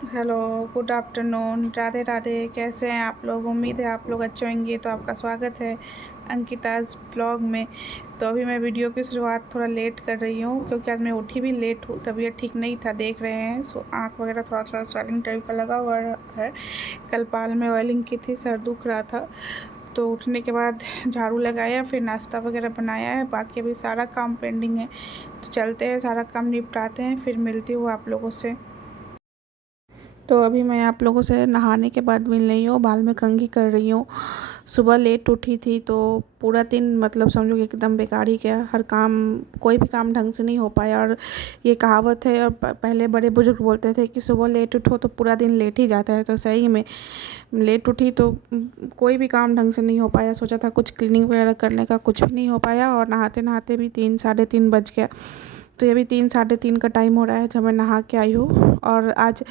Hello, good afternoon, Radhe Radhe. कैसे हैं आप लोग? उम्मीद है आप लोग अच्छे होंगे। तो आपका स्वागत है अंकिताज़ ब्लॉग में। तो अभी मैं वीडियो की शुरुआत थोड़ा लेट कर रही हूँ क्योंकि आज मैं उठी भी लेट हूँ, तबीयत ठीक नहीं था, देख रहे हैं। आँख वगैरह थोड़ा थोड़ा स्वेलिंग टाइप का लगा हुआ है। कल बाल में ऑयलिंग की थी, सर दुख रहा था। तो उठने के बाद झाड़ू लगाया, फिर नाश्ता वगैरह बनाया है। बाकी अभी सारा काम पेंडिंग है, तो चलते हैं, सारा काम निपटाते हैं, फिर मिलती हूँ आप लोगों से। तो अभी मैं आप लोगों से नहाने के बाद मिल रही हूँ, बाल में कंघी कर रही हूँ। सुबह लेट उठी थी तो पूरा दिन मतलब समझो कि एकदम बेकार ही गया। हर काम, कोई भी काम ढंग से नहीं हो पाया। और ये कहावत है, और पहले बड़े बुजुर्ग बोलते थे कि सुबह लेट उठो तो पूरा दिन लेट ही जाता है। तो सही में लेट उठी तो कोई भी काम ढंग से नहीं हो पाया। सोचा था कुछ क्लीनिंग वगैरह करने का, कुछ भी नहीं हो पाया। और नहाते नहाते भी 3 साढ़े 3 बज गया। तो ये भी 3 साढ़े 3 का टाइम हो रहा है जब मैं नहा के आई हूँ। और आज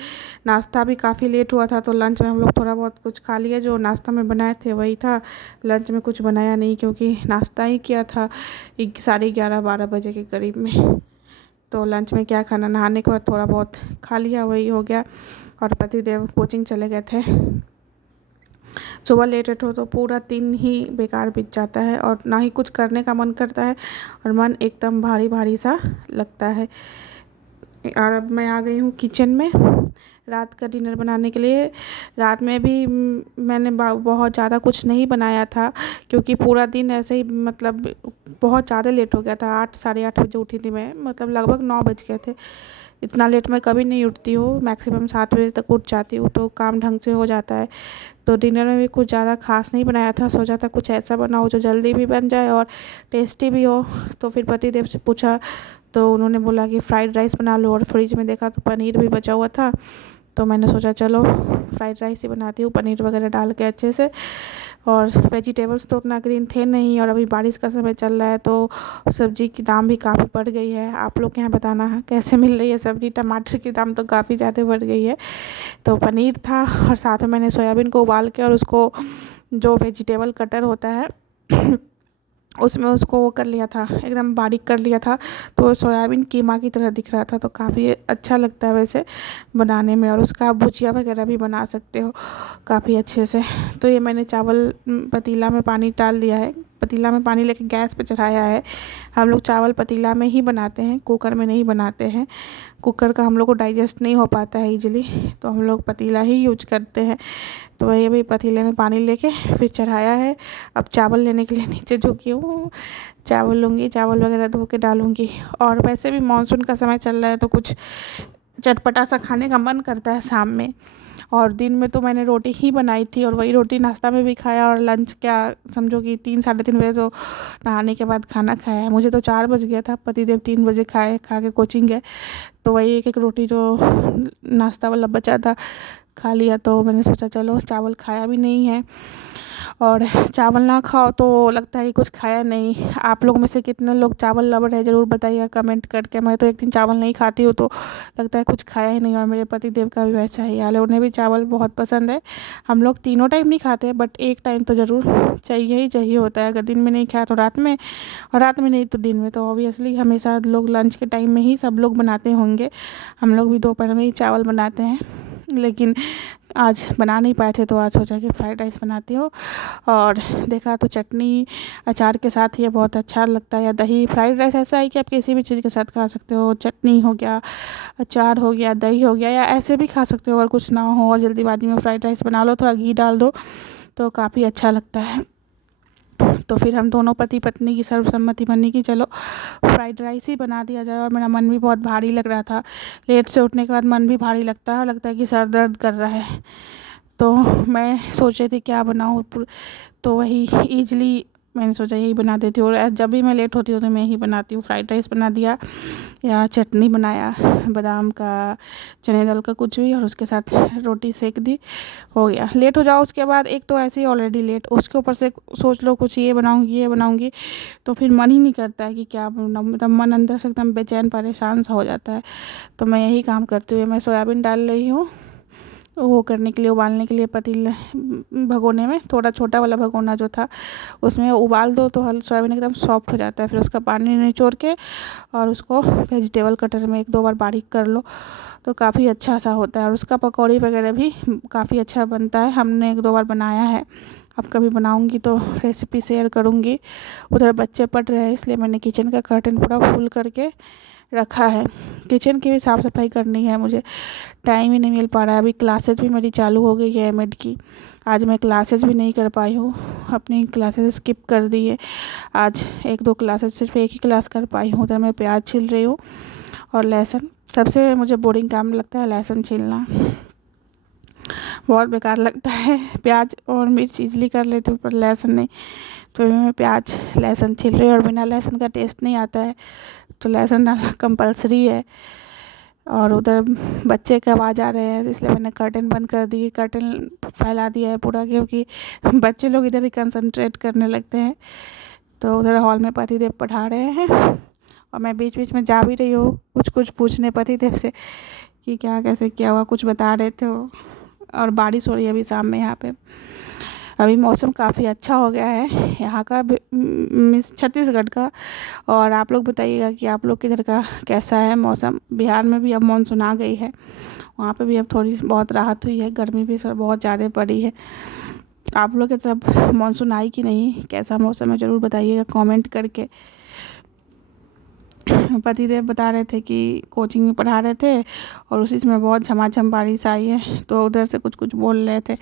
नाश्ता भी काफ़ी लेट हुआ था, तो लंच में हम लोग थोड़ा बहुत कुछ खा लिया। जो नाश्ता में बनाए थे वही था, लंच में कुछ बनाया नहीं क्योंकि नाश्ता ही किया था 11:30 12 बजे के करीब में। तो लंच में क्या खाना, नहाने के बाद थोड़ा बहुत खा लिया, वही हो गया। और पतिदेव कोचिंग चले गए थे। सुबह लेट उठो तो पूरा दिन ही बेकार बीत जाता है और ना ही कुछ करने का मन करता है, और मन एकदम भारी भारी सा लगता है। और अब मैं आ गई हूँ किचन में रात का डिनर बनाने के लिए। रात में भी मैंने बहुत ज़्यादा कुछ नहीं बनाया था क्योंकि पूरा दिन ऐसे ही मतलब बहुत ज़्यादा लेट हो गया था। 8 साढ़े 8 बजे उठी थी मैं, मतलब लगभग 9 बज गए थे। इतना लेट मैं कभी नहीं उठती हूँ, मैक्सिमम 7 बजे तक उठ जाती हूँ, तो काम ढंग से हो जाता है। तो डिनर में भी कुछ ज़्यादा खास नहीं बनाया था, सोचा था कुछ ऐसा बनाओ जो जल्दी भी बन जाए और टेस्टी भी हो। तो फिर पतिदेव से पूछा तो उन्होंने बोला कि फ़्राइड राइस बना लो, और फ्रिज में देखा तो पनीर भी बचा हुआ था। तो मैंने सोचा चलो फ्राइड राइस ही बनाती हूँ, पनीर वगैरह डाल के अच्छे से। और वेजिटेबल्स तो उतना ग्रीन थे नहीं, और अभी बारिश का समय चल रहा है तो सब्ज़ी की दाम भी काफ़ी बढ़ गई है। आप लोग के यहाँ बताना है कैसे मिल रही है सब्ज़ी। टमाटर की दाम तो काफ़ी ज़्यादा बढ़ गई है। तो पनीर था, और साथ में मैंने सोयाबीन को उबाल के और उसको जो वेजिटेबल कटर होता है उसमें उसको वो कर लिया था, एकदम बारीक कर लिया था। तो सोयाबीन कीमा की तरह दिख रहा था, तो काफ़ी अच्छा लगता है वैसे बनाने में। और उसका आप भुजिया वगैरह भी बना सकते हो काफ़ी अच्छे से। तो ये मैंने चावल पतीला में पानी डाल दिया है, पतीला में पानी लेके गैस पे चढ़ाया है। हम लोग चावल पतीला में ही बनाते हैं, कुकर में नहीं बनाते हैं। कुकर का हम लोग को डाइजेस्ट नहीं हो पाता है इजीली, तो हम लोग पतीला ही यूज करते हैं। तो वही अभी पतीले में पानी लेके फिर चढ़ाया है। अब चावल लेने के लिए नीचे झुकी हूँ, चावल लूँगी, चावल वगैरह धो के डालूँगी। और वैसे भी मानसून का समय चल रहा है तो कुछ चटपटा सा खाने का मन करता है शाम में। और दिन में तो मैंने रोटी ही बनाई थी, और वही रोटी नाश्ता में भी खाया, और लंच क्या समझो कि 3 साढ़े 3 बजे तो नहाने के बाद खाना खाया है। मुझे तो 4 बज गया था, पतिदेव 3 बजे खाए, खा के कोचिंग गए। तो वही एक एक रोटी जो नाश्ता वाला बचा था खा लिया। तो मैंने सोचा चलो, चावल खाया भी नहीं है, और चावल ना खाओ तो लगता है कि कुछ खाया नहीं। आप लोग में से कितने लोग चावल लवर है ज़रूर बताइएगा कमेंट करके। मैं तो एक दिन चावल नहीं खाती हूँ तो लगता है कुछ खाया ही नहीं। और मेरे पति देव का भी वैसा ही हाल है, उन्हें भी चावल बहुत पसंद है। हम लोग तीनों टाइम नहीं खाते, बट एक टाइम तो ज़रूर चाहिए ही चाहिए होता है। अगर दिन में नहीं खाया तो रात में, और रात में नहीं तो दिन में। तो ऑब्वियसली हमेशा लोग लंच के टाइम में ही सब लोग बनाते होंगे। हम लोग भी दोपहर में ही चावल बनाते हैं, लेकिन आज बना नहीं पाए थे तो आज सोचा कि फ़्राइड राइस बनाती हूँ। और देखा तो चटनी अचार के साथ ये बहुत अच्छा लगता है, या दही। फ्राइड राइस ऐसा है कि आप किसी भी चीज़ के साथ खा सकते हो, चटनी हो गया, अचार हो गया, दही हो गया, या ऐसे भी खा सकते हो। अगर कुछ ना हो और जल्दीबाजी में फ़्राइड राइस बना लो, थोड़ा घी डाल दो तो काफ़ी अच्छा लगता है। तो फिर हम दोनों पति पत्नी की सर्वसम्मति बनी कि चलो फ्राइड राइस ही बना दिया जाए। और मेरा मन भी बहुत भारी लग रहा था, लेट से उठने के बाद मन भी भारी लगता है और लगता है कि सर दर्द कर रहा है। तो मैं सोच रही थी क्या बनाऊँ, तो वही ईज़िली मैंने सोचा यही बना देती हूँ। और जब भी मैं लेट होती हूँ तो मैं ही बनाती हूँ। फ्राइड राइस बना दिया, या चटनी बनाया बादाम का, चने दाल का, कुछ भी, और उसके साथ रोटी सेक दी, हो गया। लेट हो जाओ उसके बाद, एक तो ऐसे ही ऑलरेडी लेट, उसके ऊपर से सोच लो कुछ ये बनाऊँगी ये बनाऊँगी, तो फिर मन ही नहीं करता है कि क्या बनाऊँ। मतलब मन अंदर से एकदम बेचैन परेशान सा हो जाता है। तो मैं यही काम करती हूँ। मैं सोयाबीन डाल रही हूँ, वो करने के लिए, उबालने के लिए पतीले भगोने में, थोड़ा छोटा वाला भगोना जो था उसमें उबाल दो तो हल सोयाबीन एकदम सॉफ्ट हो जाता है। फिर उसका पानी निचोड़ के और उसको वेजिटेबल कटर में 1-2 बार बारीक कर लो तो काफ़ी अच्छा सा होता है। और उसका पकौड़ी वगैरह भी काफ़ी अच्छा बनता है। हमने 1-2 बार बनाया है। अब कभी बनाऊंगी तो रेसिपी शेयर करूंगी। उधर बच्चे पढ़ रहे हैं इसलिए मैंने किचन का कर्टन पूरा फुल करके रखा है। किचन की भी साफ़ सफाई करनी है, मुझे टाइम ही नहीं मिल पा रहा है। अभी क्लासेस भी मेरी चालू हो गई है एमएड की। आज मैं क्लासेस भी नहीं कर पाई हूँ, अपनी क्लासेस स्किप कर दी है। आज 1-2 क्लासेस, सिर्फ एक ही क्लास कर पाई हूँ। उधर मैं प्याज छील रही हूँ और लहसुन। सबसे मुझे बोरिंग काम लगता है लहसुन छीलना, बहुत बेकार लगता है। प्याज और मिर्च इजली कर लेती हूँ पर लहसुन नहीं। तो मैं प्याज लहसुन छील रही हूँ और बिना लहसुन का टेस्ट नहीं आता है, तो लहसुन डालना कंपलसरी है। और उधर बच्चे के आवाज़ आ रहे हैं इसलिए मैंने कर्टन बंद कर दी, कर्टन फैला दिया है पूरा, क्योंकि बच्चे लोग इधर ही कंसंट्रेट करने लगते हैं। तो उधर हॉल में पतिदेव पढ़ा रहे हैं और मैं बीच बीच में जा भी रही हूँ कुछ कुछ पूछने पतिदेव से कि क्या कैसे किया हुआ, कुछ बता रहे थे वो। और बारिश हो रही है अभी शाम में यहाँ पे। अभी मौसम काफ़ी अच्छा हो गया है यहाँ का, मिस छत्तीसगढ़ का। और आप लोग बताइएगा कि आप लोग किधर का कैसा है मौसम। बिहार में भी अब मानसून आ गई है, वहाँ पे भी अब थोड़ी बहुत राहत हुई है। गर्मी भी सर बहुत ज़्यादा पड़ी है। आप लोग की तरफ मानसून आई कि नहीं, कैसा मौसम है, ज़रूर बताइएगा कमेंट करके। पतिदेव बता रहे थे कि कोचिंग में पढ़ा रहे थे और उसी में बहुत झमाझम बारिश आई है, तो उधर से कुछ कुछ बोल रहे थे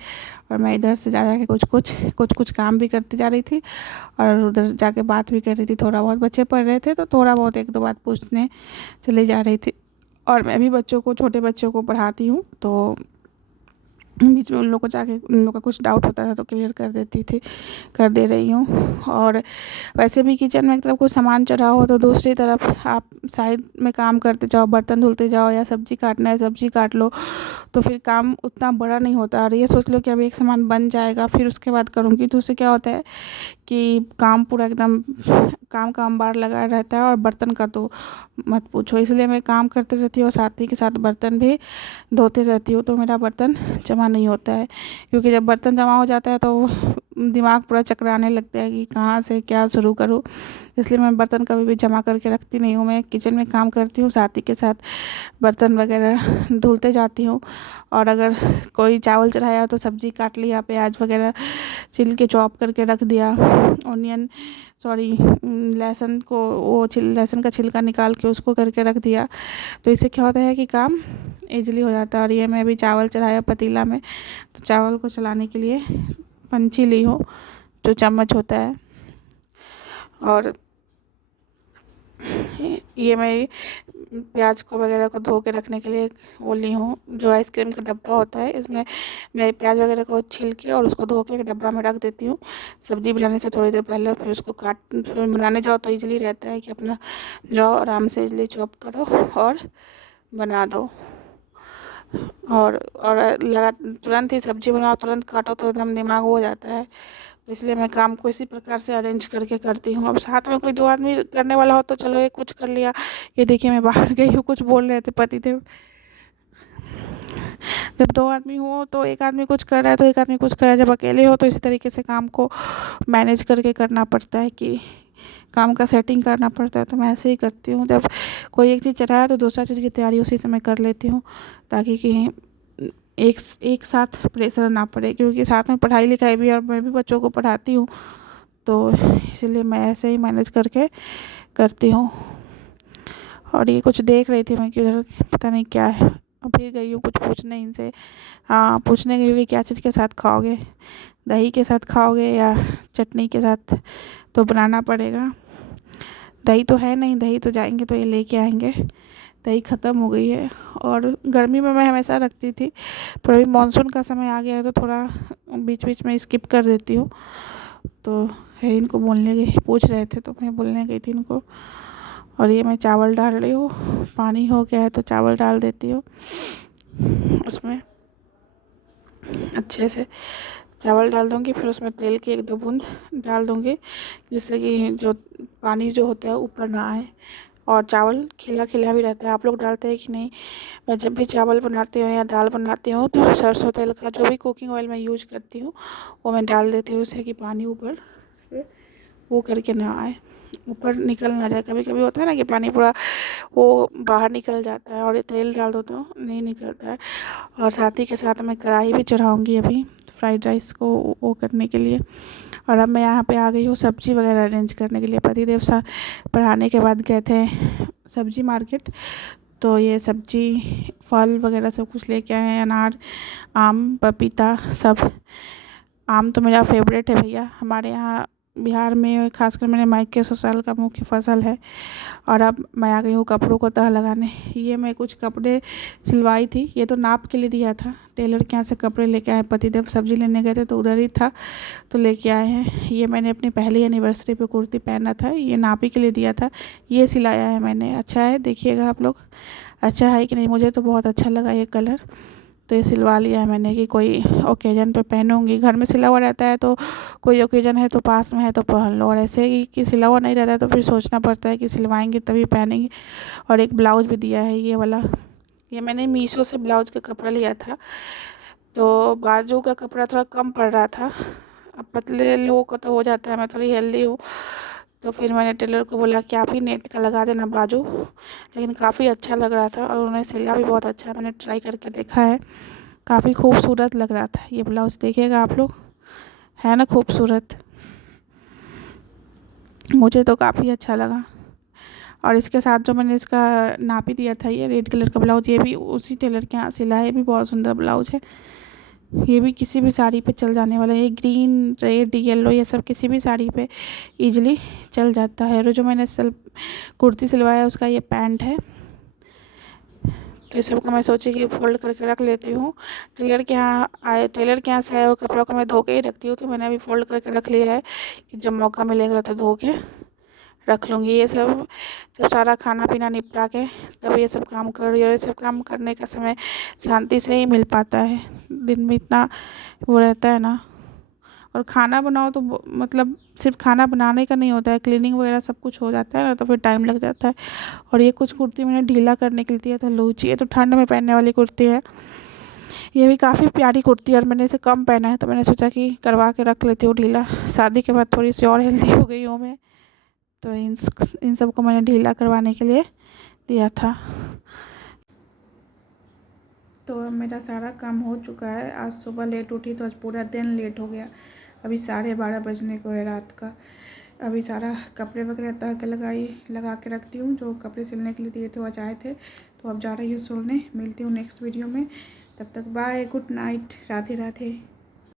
और मैं इधर से जा जा के कुछ कुछ काम भी करती जा रही थी और उधर जाके बात भी कर रही थी। थोड़ा बहुत बच्चे पढ़ रहे थे तो थोड़ा बहुत 1-2 बात पूछने चली जा रही थी। और मैं भी बच्चों को, छोटे बच्चों को पढ़ाती हूँ, तो बीच में उन लोग को जाके उन लोग का कुछ डाउट होता था तो क्लियर कर दे रही हूँ। और वैसे भी किचन में एक तरफ कुछ सामान चढ़ा हो तो दूसरी तरफ आप साइड में काम करते जाओ, बर्तन धुलते जाओ या सब्जी काटना है सब्जी काट लो, तो फिर काम उतना बड़ा नहीं होता। और ये सोच लो कि अब एक सामान बन जाएगा फिर उसके बाद करूँगी, तो उससे क्या होता है कि काम पूरा एकदम काम बार लगा रहता है और बर्तन का तो मत पूछो। इसलिए मैं काम करते रहती हूँ और साथ ही के साथ बर्तन भी धोते रहती हूँ, तो मेरा बर्तन जमा नहीं होता है। क्योंकि जब बर्तन जमा हो जाता है तो दिमाग पूरा चकराने लगता है कि कहाँ से क्या शुरू करूँ। इसलिए मैं बर्तन कभी भी जमा करके रखती नहीं हूँ। मैं किचन में काम करती हूँ, साथ ही के साथ बर्तन वगैरह धुलते जाती हूँ। और अगर कोई चावल चढ़ाया तो सब्ज़ी काट लिया, प्याज वगैरह छिल के चॉप करके रख दिया, ऑनियन सॉरी लहसुन को वो लहसुन का छिलका निकाल के उसको करके रख दिया। तो इससे क्या होता है कि काम ईजिली हो जाता है। और ये मैं अभी चावल चढ़ाया पतीला में, तो चावल को चलाने के लिए पंची ली हूँ जो चम्मच होता है। और ये मैं प्याज को वगैरह को धो के रखने के लिए वो ली हूँ, जो आइसक्रीम का डब्बा होता है। इसमें मैं प्याज वगैरह को छील के और उसको धो के एक डब्बा में रख देती हूँ सब्ज़ी बनाने से थोड़ी देर पहले। फिर उसको फिर बनाने जाओ तो इजीली रहता है कि अपना जाओ आराम से इजीली चॉप करो और बना दो। और लगा तुरंत ही सब्ज़ी बनाओ, तुरंत काटो तो एकदम दिमाग हो जाता है। तो इसलिए मैं काम को इसी प्रकार से अरेंज करके करती हूँ। अब साथ में कोई 2 आदमी करने वाला हो तो चलो एक कुछ कर लिया। ये देखिए मैं बाहर गई हूँ, कुछ बोल रहे थे पतिदेव। जब 2 आदमी हो तो एक आदमी कुछ कर रहा है तो एक आदमी कुछ कर रहा है, जब अकेले हो तो इसी तरीके से काम को मैनेज करके करना पड़ता है कि काम का सेटिंग करना पड़ता है। तो मैं ऐसे ही करती हूँ, जब कोई एक चीज़ चढ़ाया तो दूसरा चीज़ की तैयारी उसी समय कर लेती हूँ, ताकि कि एक साथ प्रेशर ना पड़े। क्योंकि साथ में पढ़ाई लिखाई भी और मैं भी बच्चों को पढ़ाती हूँ, तो इसलिए मैं ऐसे ही मैनेज करके करती हूँ। और ये कुछ देख रही थी मैं कि उधर पता नहीं क्या है, फिर गई हूँ कुछ पूछने इनसे। हाँ, पूछने गई हूँ कि क्या चीज़ के साथ खाओगे, दही के साथ खाओगे या चटनी के साथ, तो बनाना पड़ेगा। दही तो है नहीं, दही तो जाएंगे तो ये लेके आएंगे। दही ख़त्म हो गई है। और गर्मी में मैं हमेशा रखती थी, पर अभी मानसून का समय आ गया है तो थोड़ा बीच बीच में स्किप कर देती हूँ। तो है इनको बोलने गई, पूछ रहे थे तो मैं बोलने गई थी इनको। और ये मैं चावल डाल रही हूँ, पानी हो गया है तो चावल डाल देती हूँ उसमें। अच्छे से चावल डाल दूँगी, फिर उसमें तेल की 1-2 बूंद डाल दूँगी, जिससे कि जो पानी जो होता है ऊपर ना आए और चावल खिला खिला भी रहता है। आप लोग डालते हैं कि नहीं? मैं जब भी चावल बनाती हूँ या दाल बनाती हूँ तो सरसों तेल का जो भी कुकिंग ऑयल मैं यूज करती हूँ वो मैं डाल देती हूँ, उससे कि पानी ऊपर वो करके ना आए, ऊपर निकल ना जाए। कभी कभी होता है ना कि पानी पूरा वो बाहर निकल जाता है, और ये तेल डाल दो तो नहीं निकलता है। और साथ ही के साथ मैं कढ़ाई भी चढ़ाऊँगी अभी फ्राइड राइस को वो करने के लिए। और अब मैं यहाँ पे आ गई हूँ सब्ज़ी वगैरह अरेंज करने के लिए। पतिदेव सा पढ़ाने के बाद गए थे सब्ज़ी मार्केट, तो ये सब्ज़ी फल वगैरह सब कुछ लेके आए हैं, अनार, आम, पपीता सब। आम तो मेरा फेवरेट है भैया, हमारे यहाँ बिहार में खासकर मेरे मायके ससुराल का मुख्य फसल है। और अब मैं आ गई हूँ कपड़ों को तह लगाने। ये मैं कुछ कपड़े सिलवाई थी, ये तो नाप के लिए दिया था, टेलर के यहाँ से कपड़े लेके आए। पतिदेव सब्ज़ी लेने गए थे तो उधर ही था तो लेके आए हैं। ये मैंने अपनी पहली एनिवर्सरी पे कुर्ती पहना था, ये नाप ही के लिए दिया था, ये सिलाया है मैंने। अच्छा है, देखिएगा आप लोग अच्छा है कि नहीं। मुझे तो बहुत अच्छा लगा ये कलर, तो ये सिलवा लिया है मैंने कि कोई ओकेजन पे पहनूंगी। घर में सिला हुआ रहता है तो कोई ओकेजन है तो पास में है तो पहन लो, और ऐसे ही कि सिला हुआ नहीं रहता है तो फिर सोचना पड़ता है कि सिलवाएंगे तभी पहनेंगे। और एक ब्लाउज भी दिया है ये वाला, ये मैंने मीशो से ब्लाउज का कपड़ा लिया था, तो बाजू का कपड़ा थोड़ा कम पड़ रहा था। अब पतले लोगों को तो हो जाता है, मैं थोड़ी हेल्दी हूँ, तो फिर मैंने टेलर को बोला कि आप ही नेट का लगा देना बाजू। लेकिन काफ़ी अच्छा लग रहा था और उन्होंने सिला भी बहुत अच्छा, मैंने ट्राई करके देखा है, काफ़ी खूबसूरत लग रहा था ये ब्लाउज़। देखिएगा आप लोग, है ना खूबसूरत? मुझे तो काफ़ी अच्छा लगा। और इसके साथ जो मैंने इसका नापी दिया था, ये रेड कलर का ब्लाउज, ये भी उसी टेलर के यहाँ सिला है, ये भी बहुत सुंदर ब्लाउज है। ये भी किसी भी साड़ी पे चल जाने वाला है, ये ग्रीन, रेड, येलो, ये सब किसी भी साड़ी पे इजीली चल जाता है। और जो मैंने कुर्ती सिलवाया उसका ये पैंट है, तो ये सब का मैं सोची कि फोल्ड करके रख लेती हूँ। टेलर के यहाँ से आए हुए कपड़ों को मैं धो के ही रखती हूँ, तो मैंने अभी फोल्ड करके रख लिया है कि जब मौका मिलेगा तो धो के रख लूँगी। ये सब तो सारा खाना पीना निपटा के तब ये सब काम कर रही हूँ। ये सब काम करने का समय शांति से ही मिल पाता है, दिन में इतना वो रहता है ना। और खाना बनाओ तो मतलब सिर्फ खाना बनाने का नहीं होता है, क्लीनिंग वगैरह सब कुछ हो जाता है ना, तो फिर टाइम लग जाता है। और ये कुछ कुर्ती मैंने ढीला करने के लिए दिया था, लूची, ये तो ठंड में पहनने वाली कुर्ती है। ये भी काफ़ी प्यारी कुर्ती है और मैंने इसे कम पहना है, तो मैंने सोचा कि करवा के रख लेती हूँ ढीला। शादी के बाद थोड़ी सी और हेल्दी हो गई हूँ मैं, तो इन सब को मैंने ढीला करवाने के लिए दिया था। तो अब मेरा सारा काम हो चुका है। आज सुबह लेट उठी तो आज पूरा दिन लेट हो गया। अभी 12:30 बजने को है रात का। अभी सारा कपड़े वगैरह तह के लगा के रखती हूँ। जो कपड़े सिलने के लिए दिए थे वो आज आए थे, तो अब जा रही हूँ सोने। मिलती हूँ नेक्स्ट वीडियो में, तब तक bye, good night, Radhe Radhe.